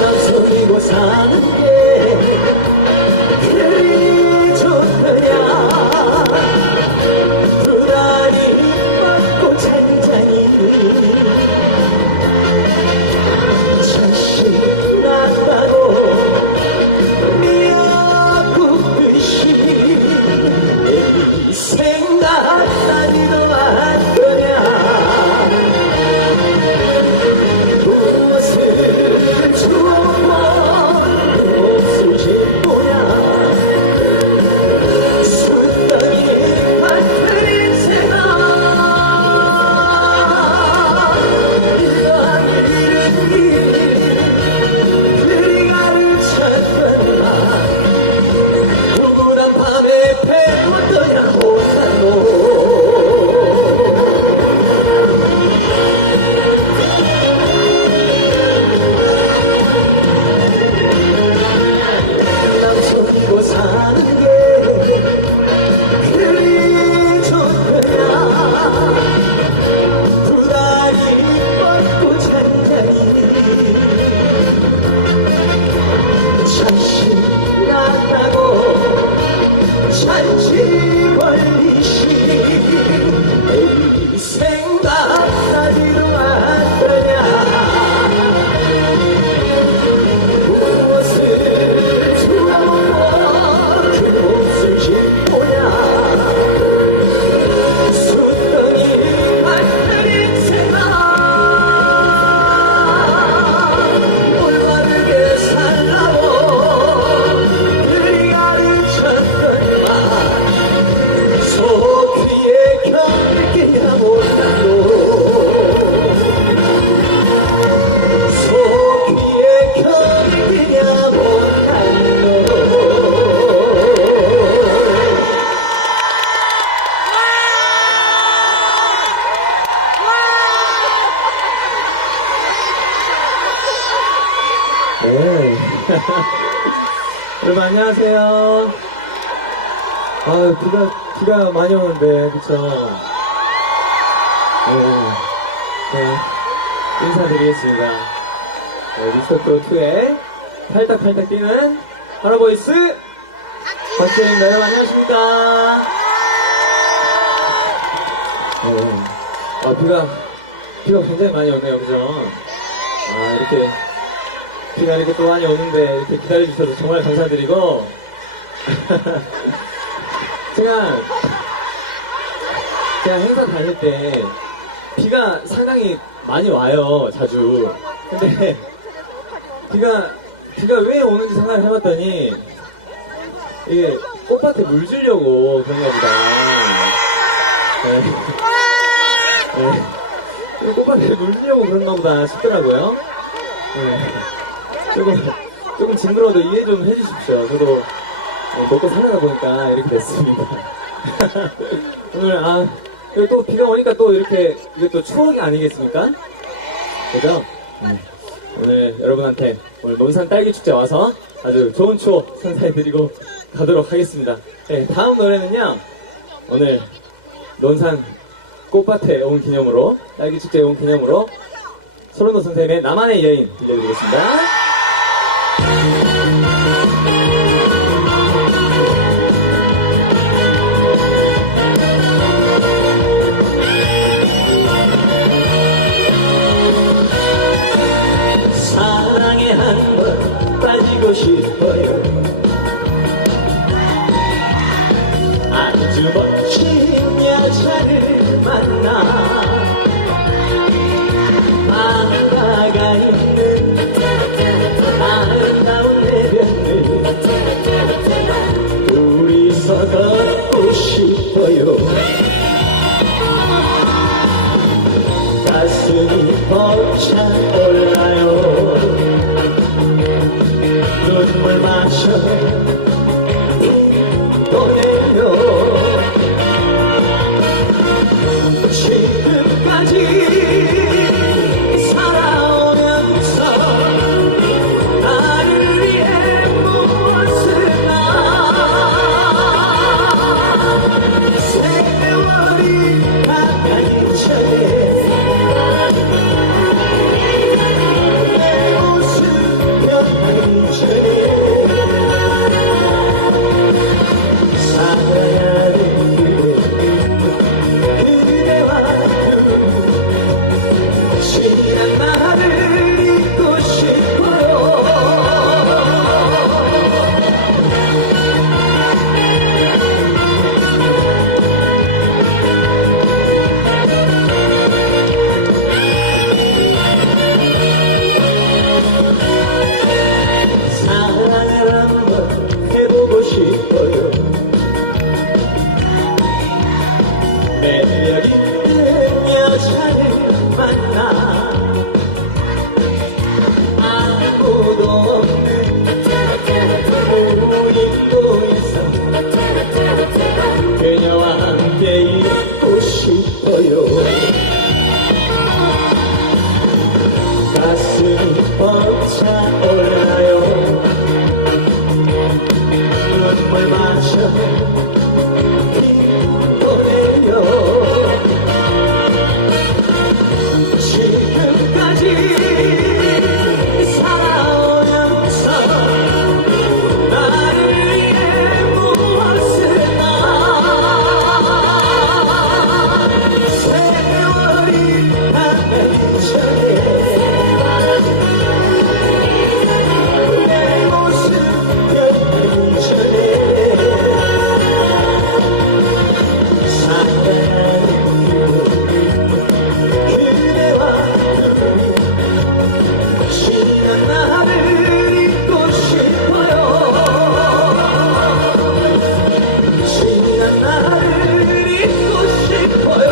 남성이고 사는 게 그리 좋더냐. 두 다리 뻗고 잔잔히 자식 낳았다고 미역국듯이 애기 생각나지도 않더냐. 무엇을 주었고 무엇을 짓고냐. 수덕이 같은 인생아 이러한 이름이 그리 가르쳤건만 우울한 밤에 배웠더냐 못살로. 남성이고 사는 게 그리 좋더냐. 두 다리 뻗고 잔잔히 자식 낳았다고 잔치 벌리시니 애기 생각나지도 않더냐. 무엇을 주었고 그 몫을 짓고냐. 수덩이 같은 인생아 올바르게 살라고 그리 가르쳤건만 속귀에 견디냐 못한도. 속귀에 견디냐 못한도. 네. 여러분 안녕하세요. 비가 많이 오는데 그쵸? 네. 인사드리겠습니다. 네, 미스터트롯2의 팔딱팔딱 뛰는 할아보이스 박재입니다. 여러분 안녕하십니까? 네. 비가 굉장히 많이 오네요. 그죠? 이렇게 비가 이렇게 또 많이 오는데 이렇게 기다려주셔서 정말 감사드리고 제가 행사 다닐 때 비가 상당히 많이 와요. 자주. 근데 비가 왜 오는지 생각을 해봤더니 이게 꽃밭에 물 주려고 그런가 보다. 네. 꽃밭에 물 주려고 그런가 보다 싶더라고요. 조금 징그러워도 이해 좀 해주십시오. 저도 먹고 살아다 보니까 이렇게 됐습니다. 오늘 또 비가 오니까 또 이렇게 이게 또 추억이 아니겠습니까? 그죠? 오늘 여러분한테 오늘 논산 딸기 축제 와서 아주 좋은 추억 선사해드리고 가도록 하겠습니다. 네, 다음 노래는요. 오늘 논산 꽃밭에 온 기념으로 딸기 축제에 온 기념으로 소른노 선생님의 나만의 여인 들려드리겠습니다. 사랑에 한번 빠지고 싶어요. 아주 멋진 여자를 만나 바다가 있는 아름다운 해변을 둘이서 걷고 싶어요. 가슴이 벅차 올라요. 눈물 마셔 보내요. 지금까지 살아오면서 나를 위해 무엇을 나 세월 매력 있는 여자를 만나 아무도 없는 무인도에서 그녀와 함께 있고 싶어요. 가슴이 벅차올라요. 눈물 마셔 기도해요. 지금까지 살아오면서 나를 위해 무엇을 세월이 가기 전에 내 모습 변하기 전에 사랑하는 그대와 지난 나를 잊고 싶어요. 지난 나를 잊고 싶어요.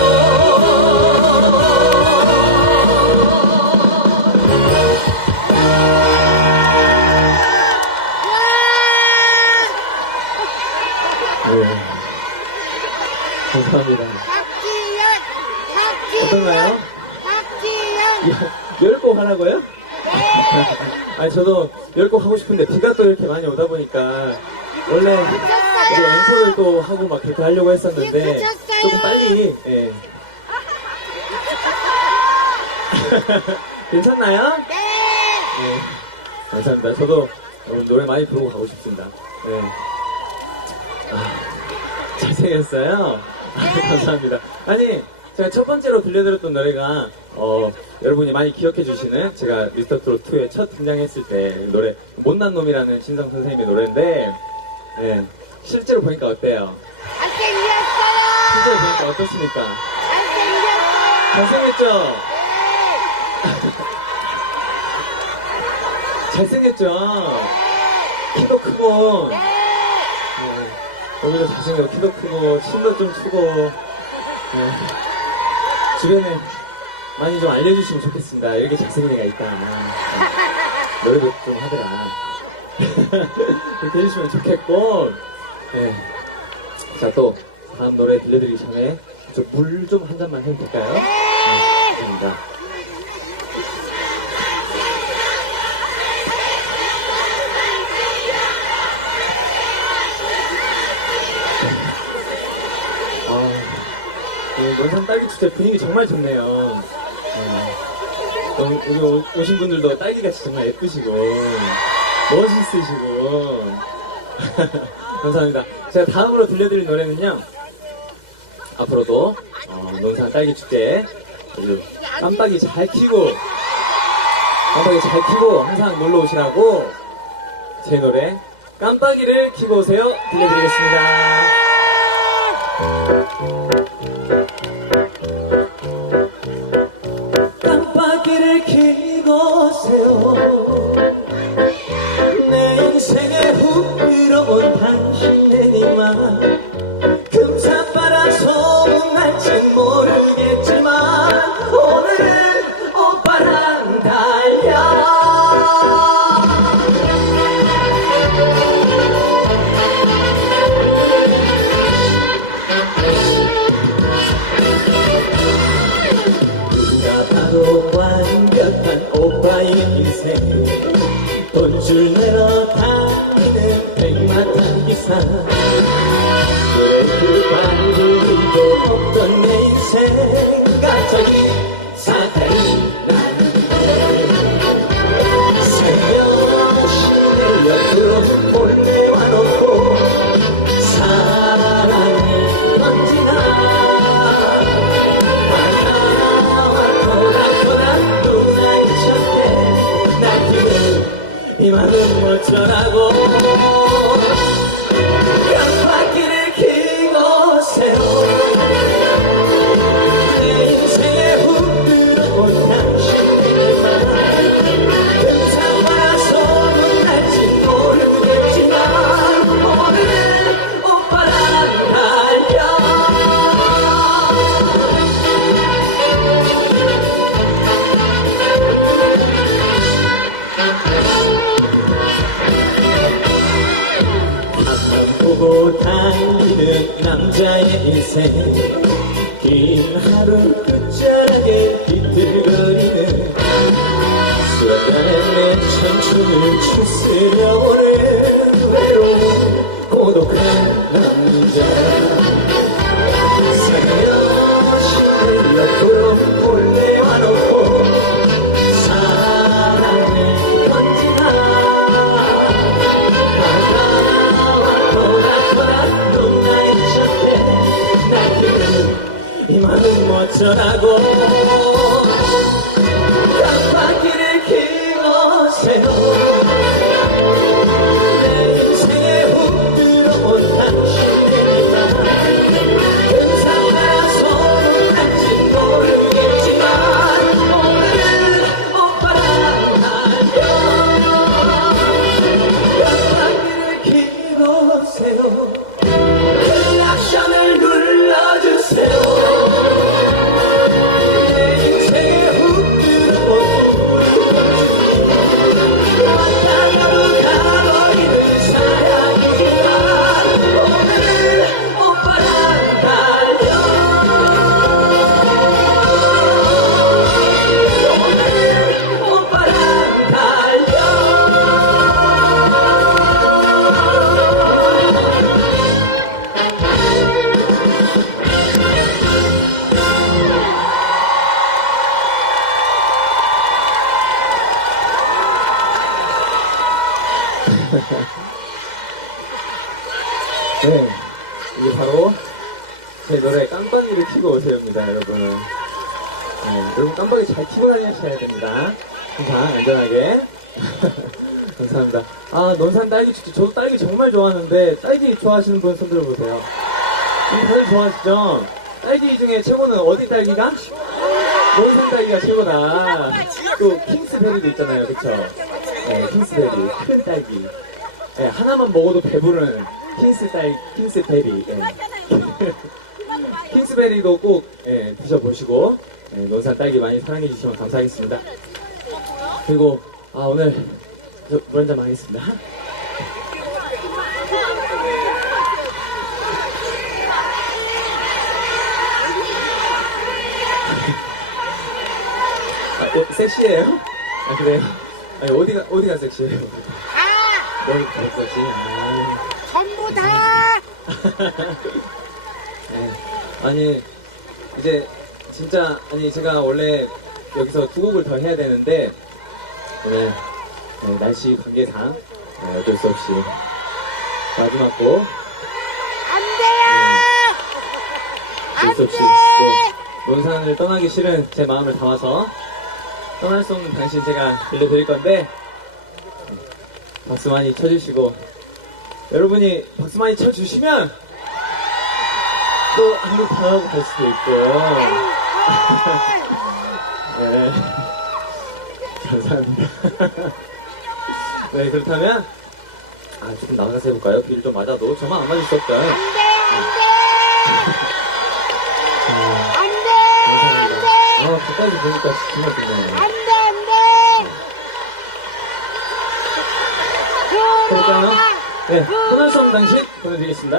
네, 감사합니다. 어떤가요? 열 곡 하라고요? 아니 저도 10곡 하고 싶은데 비가 또 이렇게 많이 오다 보니까 원래 이제 앵콜을 또 하고 막 그렇게 하려고 했었는데 조금 빨리 예. 괜찮나요? 네. 감사합니다. 저도 오늘 노래 많이 부르고 가고 싶습니다. 네. 잘생겼어요? 감사합니다. 아니 제가 첫 번째로 들려드렸던 노래가 여러분이 많이 기억해 주시는 제가 미스터트롯2에 첫 등장했을 때 노래 못난 놈이라는 진성 선생님의 노래인데 네, 실제로 보니까 어때요? 실제로 보니까 어떻습니까? 잘생겼죠? 잘생겼죠? 키도 크고 오늘도 잘생겨 키도 크고 춤도 좀 추고 네. 주변에 많이 좀 알려주시면 좋겠습니다. 이렇게 잘생긴 애가 있다. 노래도 좀 하더라. 이렇게 해주시면 좋겠고 네. 자, 또 다음 노래 들려드리기 전에 물 좀 한 잔만 해도 될까요? 네, 감사합니다. 논산 딸기 축제 분위기 정말 좋네요. 여기 오신 분들도 딸기같이 정말 예쁘시고 멋있으시고 감사합니다. 제가 다음으로 들려드릴 노래는요, 앞으로도 논산 딸기 축제 깜빡이 잘 켜고 항상 놀러 오시라고 제 노래 깜빡이를 켜고 오세요 들려드리겠습니다. 깜빡이를 켜고 오세요. 내 인생에 훅 들어온 당신네니만 금사빠라 소문날지 모르겠지만 오늘은 오빠랑 달려. 긴 하루 끝자락에 비틀거리는 순간에 내 청춘을 추스려오는 외로운 고독한 남자 살며시 옆으로 올려놓고 사랑을 던지나 다가와 돌아 넌 나의 곁에 날리는 이 마음 어쩌라고 깜빡이를 키우세요 내 인생에 훅 들어온 당신이니까 괜찮아서는지 모르겠지만 오늘은 오빠랑 달려 깜빡이를 키우세요 클락션을 눌러주세요 네, 이게 바로 제 노래 깜빡이를 켜고 오세요입니다, 여러분. 네, 여러분 깜빡이 잘 켜고 다니셔야 됩니다. 항상 안전하게. 감사합니다. 아, 논산 딸기 축제. 저도 딸기 정말 좋아하는데 딸기 좋아하시는 분 손 들어보세요. 다들 좋아하시죠? 딸기 중에 최고는 어디 딸기가? 논산 딸기가 최고다. 또 킹스베리도 있잖아요, 그쵸? 네, 킹스베리. 큰 딸기. 네, 하나만 먹어도 배부른 킹스베리. 네. 킹스베리도 꼭 드셔보시고 논산 딸기 많이 사랑해 주시면 감사하겠습니다. 그리고 오늘 물 한잔 하겠습니다. 섹시해요? 아 그래요? 아니, 어디가 섹시해요? 머리 섹시? 전부 다! 네. 아니 이제 진짜 제가 원래 여기서 두 곡을 더 해야 되는데 오늘 날씨 관계상 어쩔 수 없이 마지막 곡 안 돼요! 어쩔 수 안 없이 돼! 또 논산을 떠나기 싫은 제 마음을 담아서 떠날 수 없는 당신 제가 들려드릴 건데 박수 많이 쳐주시고 여러분이 박수 많이 쳐주시면 또 한국 방하고 갈 수도 있고 네 감사합니다. 네 그렇다면 조금 나가서 해볼까요? 비를 좀 맞아도 저만 안 맞을 수 없죠. 안 돼! 안 돼! 안 돼! 가까이서 보니까 정말 좋네요. 안 돼! 안 돼! 해볼까요? 네, 떠날 수 없는 당신 보내드리겠습니다.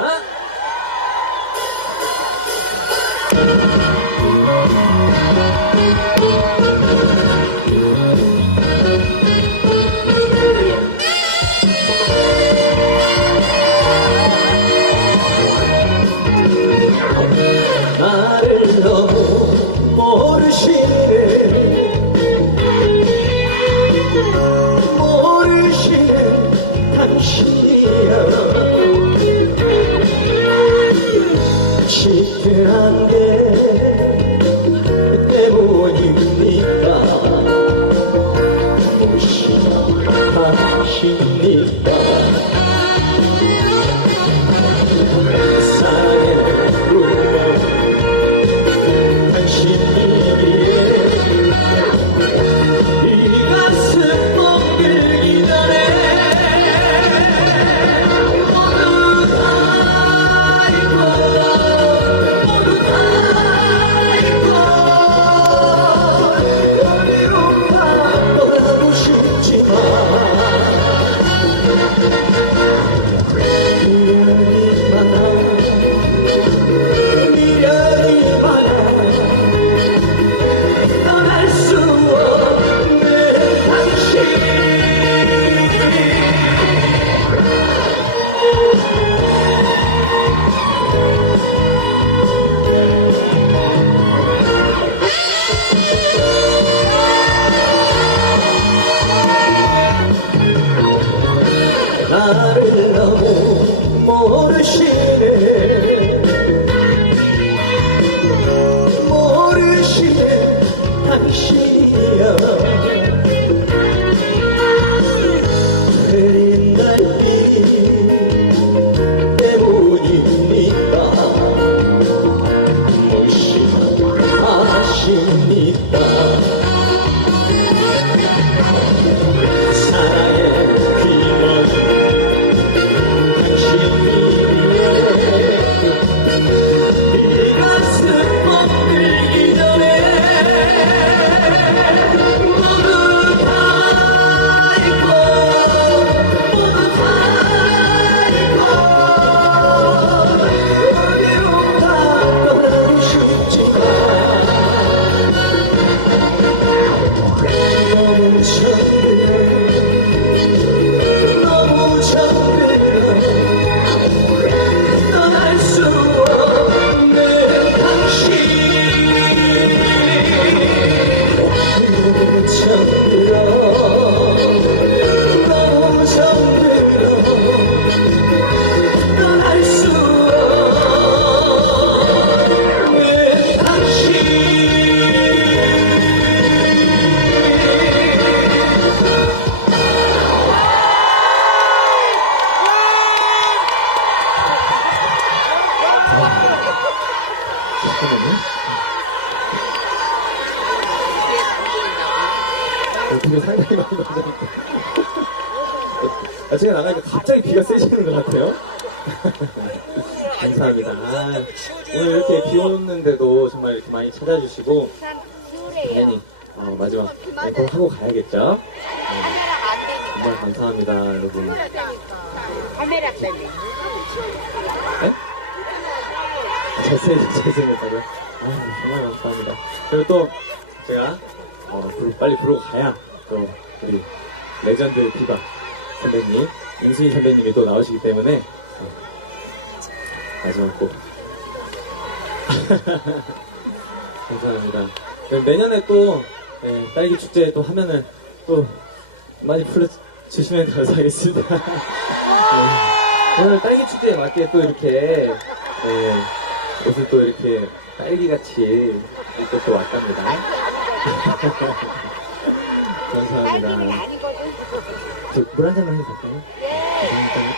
나를 너무 모르시는 당신이야 쉽게 안돼 때문입니까 무심하시니까 사랑의 꿈에 당신이기에 이 가슴 멍들기 전에 모두 다 잊고 어디론가 떠나고 싶지만 당신이여 흐린 달빛 때문입니까 무심하십니까 사랑의 힘은 당신이여 이 가슴 멈들기 전에 모두 다 잊고 모두 다 잊고 어디로 가 떠나고 싶지만 너무 잠들어 너무 잠들어 떠날 수 없는 당신 너무 잠들어 너무 잠들어 떠날 수 없는 당신 잠깐만요. 되게 상당히 많이 나오잖아요. 제가 나가니까 갑자기 비가 세지는 것 같아요. 감사합니다. 오늘 이렇게 비 오는데도 정말 이렇게 많이 찾아주시고, 당연히 마지막 앵콜 하고 가야겠죠? 정말 감사합니다, 여러분. 카메라 때문에. 네? 잘생겼다고요? 정말 감사합니다. 그리고 또 제가 빨리 부르고 가야 또 우리 레전드 디바 선배님, 임수희 선배님이 또 나오시기 때문에 마지막 곡 감사합니다. 그럼 내년에 또 딸기 축제 또 하면은 또 많이 불러주시면 감사하겠습니다. 오늘 딸기 축제에 맞게 또 이렇게 옷을 또 이렇게 딸기같이 입고 또 왔답니다. 감사합니다. 아니거든. 저 물 한 잔만 해도 될까요? 감사합니다.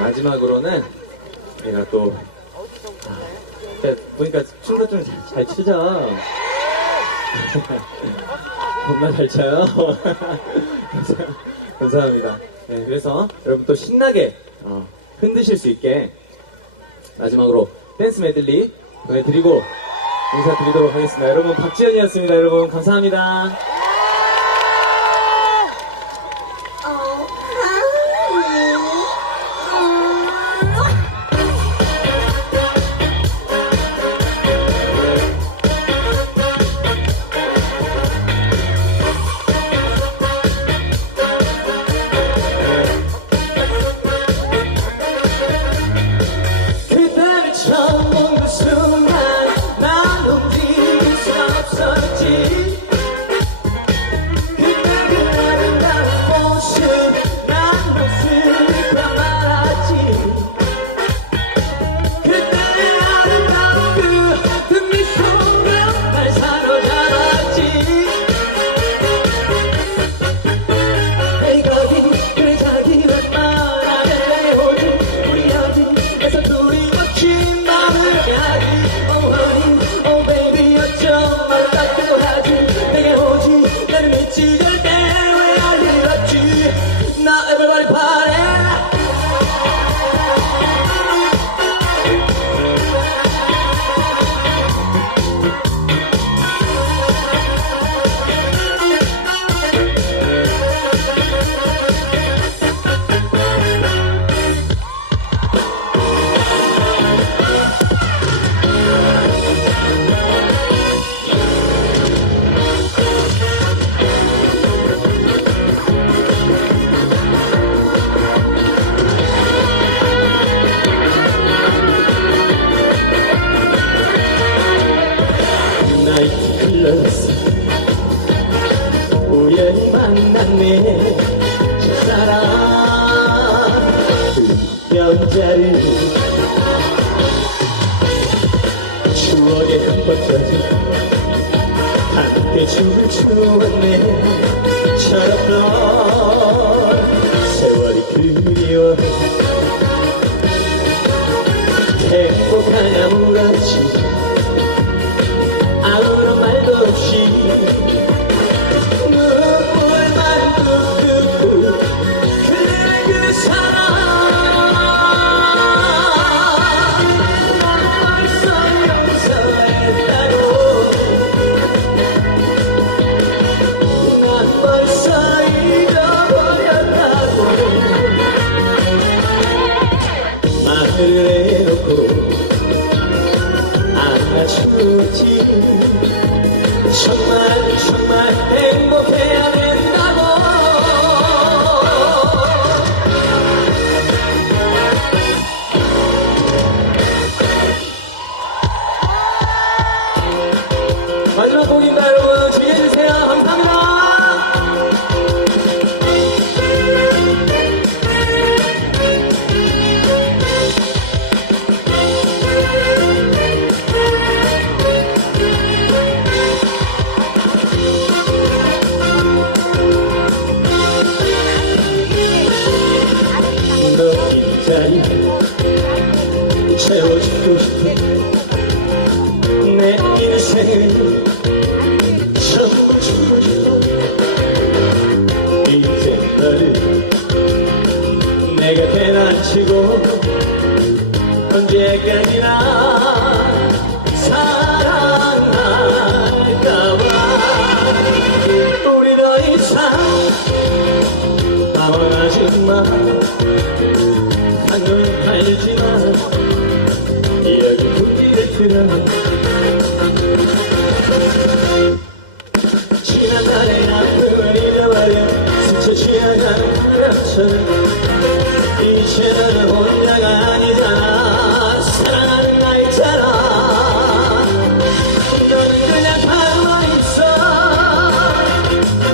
마지막으로는 제가 또 보니까 춤도 좀 잘 추죠? 겁나 잘 쳐요. 감사합니다. 그래서 여러분 또 신나게 흔드실 수 있게 마지막으로 댄스 메들리 보내드리고 인사드리도록 하겠습니다. 여러분 박지현이었습니다. 여러분 감사합니다. 그대를 처음 본 그 순간 난 움직일 수 없었지 그때 그 아름다운 모습 난 모습이 말았지 그때 아름다운 그 미소로 날 사로잡았지 내가 그래 자기만 말하네 오직 우리 여기에서 둘이 멋진 마음을 가지 Oh honey, oh baby 어쩜 말 닿기도 하지 내게 오지 나를 믿지 절대 왜 알리었지 Now everybody party 나이트클럽에서 우연히 만났네 첫사랑 빈자리 추억의 흠뻑까지 함께 춤을 추었네 철없던 세월이 그리워 행복하냐 물었지 아무런 말도 없이 눈물만 뚝뚝뚝 그 사랑 난 벌써 용서했다고 난 벌써 잊어버렸다고 말을 해놓고 안아주지 정말 정말 행복해야 된다고 마지막 곡입니다 여러분 즐겨주세요 감사합니다 너 빈자리 채워주고 싶은 내 인생을 전부 주고 싶어 이제 너를 내가 배난치고 언제까지나 사랑할까봐 우리 더 이상 방황하지마 한눈 팔지마 여기 분위기를 틀어 지난 날의 아픔을 잊어버려 스쳐 지나가는 바람처럼 이제 너는 혼자가 아니잖아 사랑하는 나 있잖아 너는 그냥 가만히 있어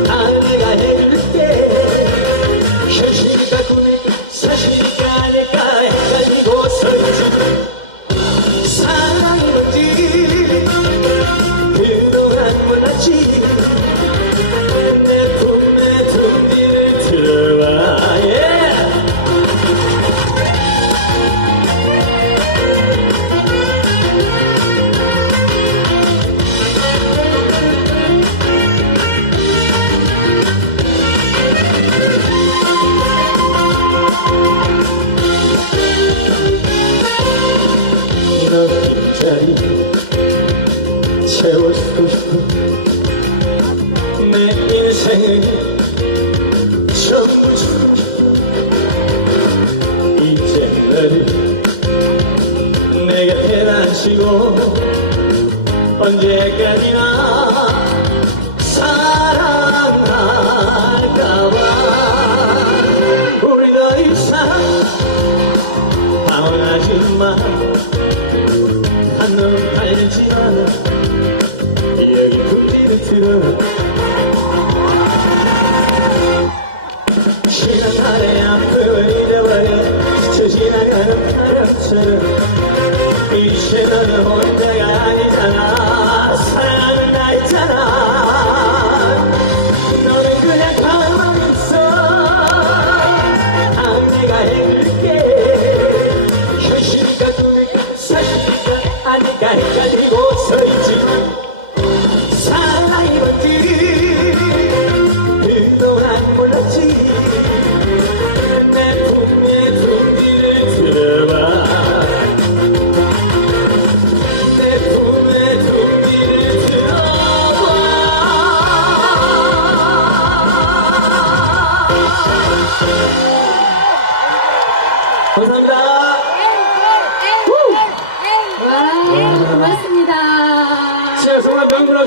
다 내가 해줄게 현실이니까 꿈일까 사실이니까 아닐까 헷갈리고 서있지 사랑이 뭔지 그동안 몰랐지 내 품에 둥지를 들어와 너 빈자리 채워주고 싶어 내 인생을 전부 주고 싶어 이제 너를 내가 배난치고 언제까지나 사랑할까봐 우리 더 이상 방황하지마 한눈 팔지 않아 여기 분위기를 틀어 지난 날의 아픔을 잊어버려 스쳐 지나가는 바람처럼 이제 너는 혼자가 아니잖아 사랑하는 나 있잖아 너는 그냥 가만히 있어 다 내가 해줄게 현실이니까 꿈일까 사실이니까 아닐까 헷갈리고 서있지 사랑이 뭔지 그동안 몰랐지 내 품에 둥지를 들어봐 내 품에 둥지를 들어봐 감사합니다 와, 고맙습니다. 진짜 정말 명불허전